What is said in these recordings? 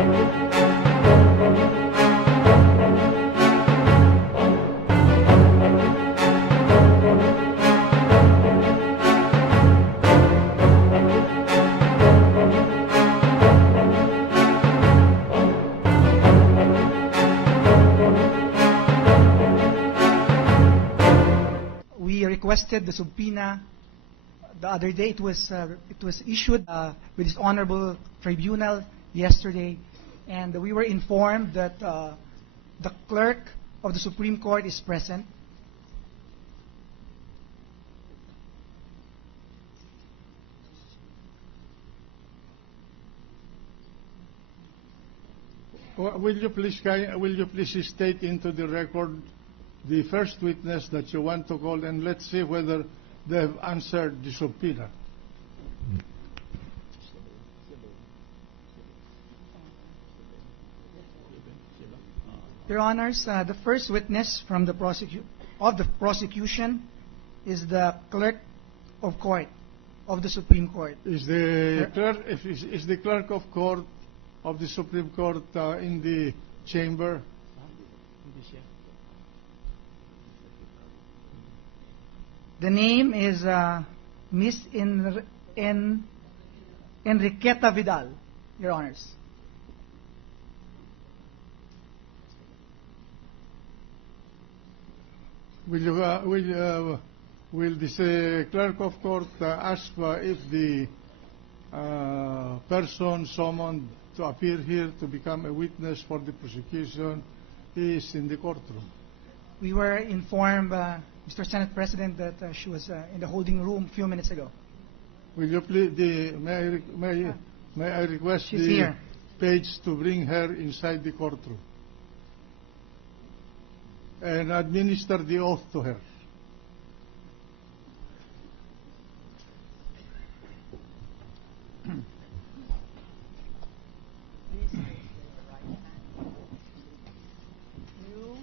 We requested the subpoena the other day. It was issued with this honorable tribunal yesterday, and we were informed that the clerk of the Supreme Court is present. Will you please state into the record the first witness that you want to call, and let's see whether they have answered the subpoena. Your Honors, the first witness from the prosecution is the clerk of court of the Supreme Court. Is the clerk of court of the Supreme Court in the chamber? The name is Miss Enriquetta Vidal, Your Honors. Will this clerk of court ask if the person summoned to appear here to become a witness for the prosecution is in the courtroom? We were informed, Mr. Senate President, that she was in the holding room a few minutes ago. Will you please, may I request She's the here. page to bring her inside the courtroom and administer the oath to her? Please raise your right hand. You,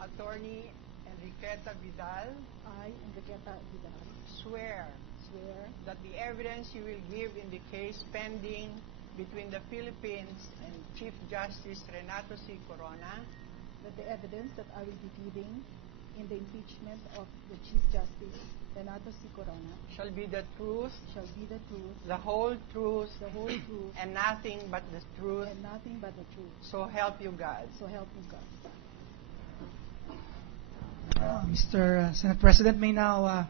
Attorney Enriquetta Vidal, I, Enriquetta Vidal, swear swear that the evidence you will give in the case pending between the Philippines and Chief Justice Renato C. Corona that the evidence that I will be giving in the impeachment of the Chief Justice Renato C. Corona shall be the truth, shall be the truth, the whole truth, and nothing but the truth. nothing but the truth. So help you God. So help me God. Mr. Senate President, may now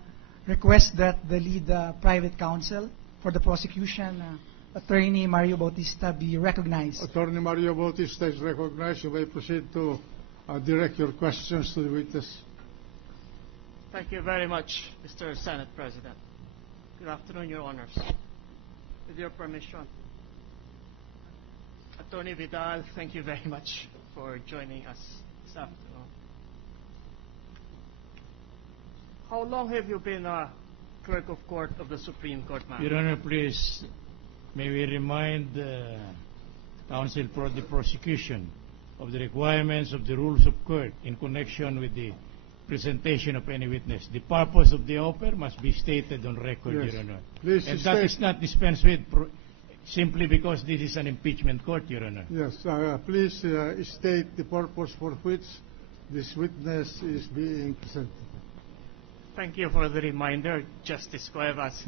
request that the lead private counsel for the prosecution, Attorney Mario Bautista, be recognized. Attorney Mario Bautista is recognized. You may proceed to direct your questions to the witness. Thank you very much, Mr. Senate President. Good afternoon, Your Honors. With your permission, Attorney Vidal, thank you very much for joining us this afternoon. How long have you been a clerk of court of the Supreme Court, ma'am? Your Honor, please, may we remind counsel for the prosecution of the requirements of the rules of court in connection with the presentation of any witness. The purpose of the offer must be stated on record, Yes. Your Honor. Please And state- that is not dispensed with simply because this is an impeachment court, Your Honor. Yes, please state the purpose for which this witness is being presented. Thank you for the reminder, Justice Cuevas.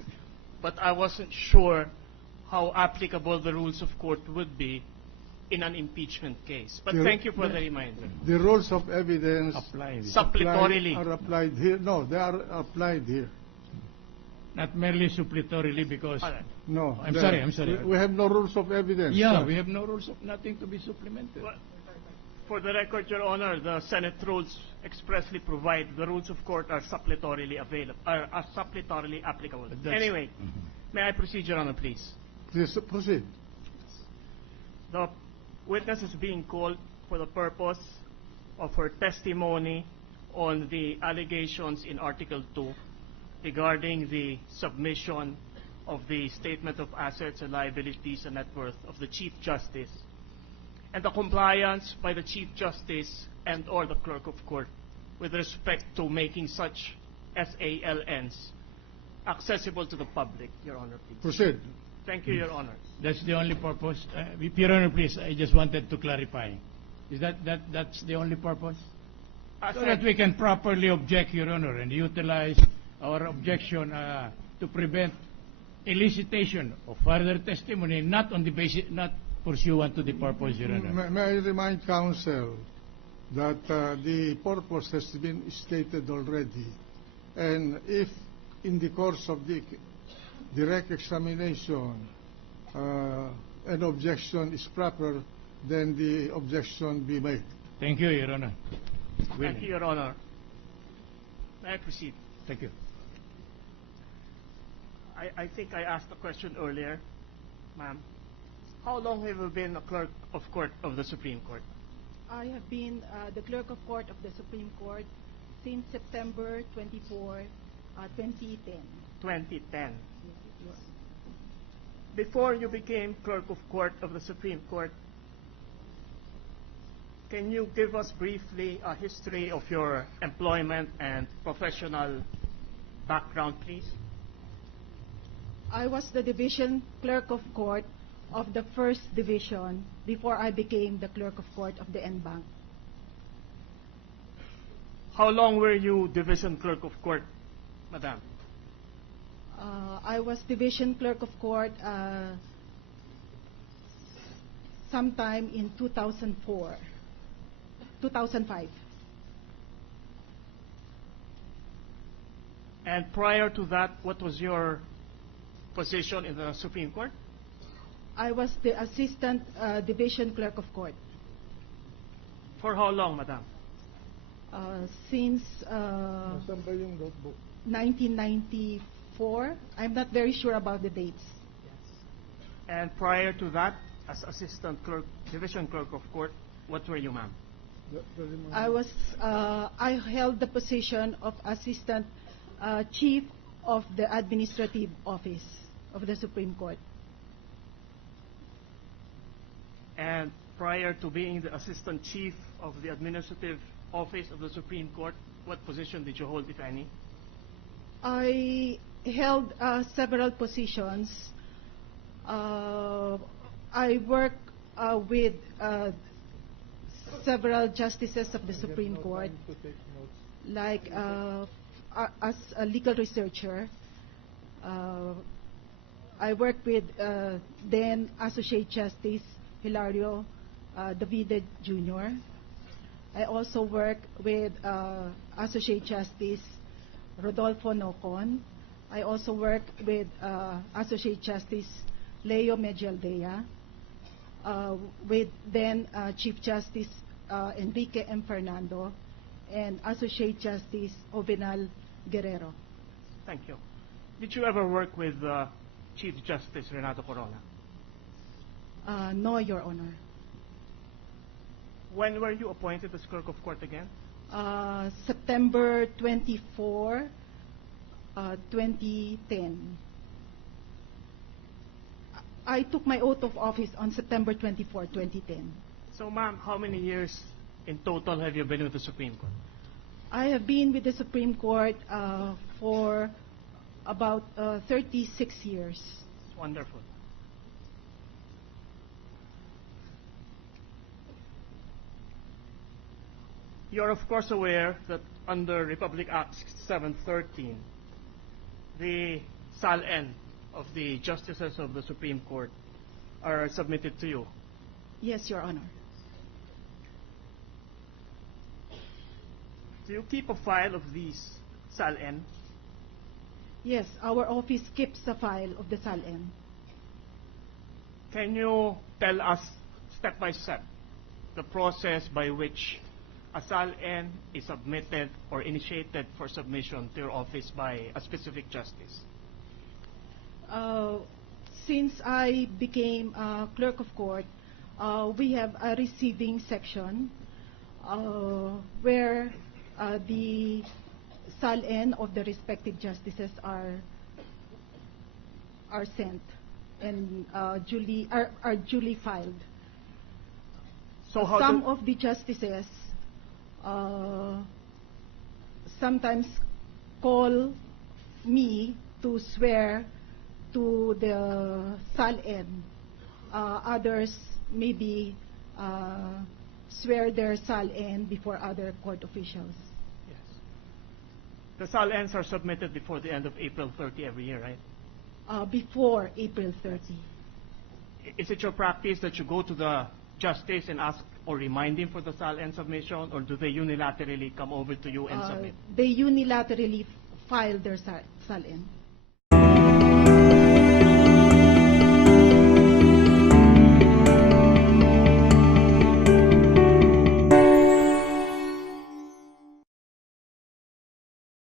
But I wasn't sure how applicable the rules of court would be in an impeachment case. But thank you for the reminder. The rules of evidence Applied. Suppletorily. are applied here. No, they are applied here. Not merely suppletorily because... All right. No. I'm they- sorry. We have no rules of evidence. Yeah, we have no rules of nothing to be supplemented. Well, for the record, Your Honor, the Senate rules expressly provide the rules of court are suppletorily available, are suppletorily applicable. That's- Anyway, may I proceed, Your Honor, please? Please proceed. The witness is being called for the purpose of her testimony on the allegations in Article 2 regarding the submission of the Statement of Assets and Liabilities and Net Worth of the Chief Justice and the compliance by the Chief Justice and or the Clerk of Court with respect to making such SALNs accessible to the public, Your Honor, please. Proceed. Thank you, Your Honor. That's the only purpose. Your Honor, please, I just wanted to clarify. Is that's the only purpose? So that we can properly object, Your Honor, and utilize our objection to prevent elicitation of further testimony, not on the basis, not pursuant to the purpose, Your Honor. May I remind counsel that the purpose has been stated already, and if in the course of the direct examination an objection is proper, then the objection be made. Thank you, Your Honor. Thank you, Your Honor. May I proceed? Thank you. I think I asked a question earlier, ma'am. How long have you been a clerk of court of the Supreme Court? I have been the clerk of court of the Supreme Court since September 24, 2010. 2010. Yes. Before you became clerk of court of the Supreme Court, can you give us briefly a history of your employment and professional background, please? I was the division clerk of court of the first division before I became the clerk of court of the N-Bank. How long were you division clerk of court, madam? I was division clerk of court sometime in 2005. And prior to that, what was your position in the Supreme Court? I was the assistant division clerk of court. For how long, madam? Since Nasaan ba yung notebook? 1994. I'm not very sure about the dates. And prior to that, as assistant clerk, division clerk of court, what were you, ma'am? I held the position of assistant chief of the administrative office of the Supreme Court. And prior to being the assistant chief of the administrative office of the Supreme Court, what position did you hold, if any? I held several positions. I work with several justices of the Supreme Court, like as a legal researcher. I work with then Associate Justice Hilario Davide Jr. I also work with Associate Justice Rodolfo Nocon. I also work with Associate Justice Leo Medialdea, with then Chief Justice Enrique M. Fernando, and Associate Justice Ovenal Guerrero. Thank you. Did you ever work with Chief Justice Renato Corona? No, Your Honor. When were you appointed as clerk of court again? September 24, 2010. I took my oath of office on September 24, 2010. So, ma'am, how many years in total have you been with the Supreme Court? I have been with the Supreme Court for about 36 years. Wonderful. You're of course aware that under Republic Act 713, the SAL-N of the justices of the Supreme Court are submitted to you. Yes, Your Honor. Do you keep a file of these SAL-N? Yes, our office keeps a file of the SAL-N. Can you tell us step by step the process by which a SAL-N is submitted or initiated for submission to your office by a specific justice? Since I became clerk of court, we have a receiving section where the SAL-N of the respective justices are sent and are duly filed. So how Some of the justices sometimes call me to swear to the SALN. Others maybe swear their SALN before other court officials. Yes. The SALNs are submitted before the end of April 30 every year, right? Before April 30. Is it your practice that you go to the justice and ask or remind him for the SALN submission, or do they unilaterally come over to you and submit? They unilaterally file their SALN.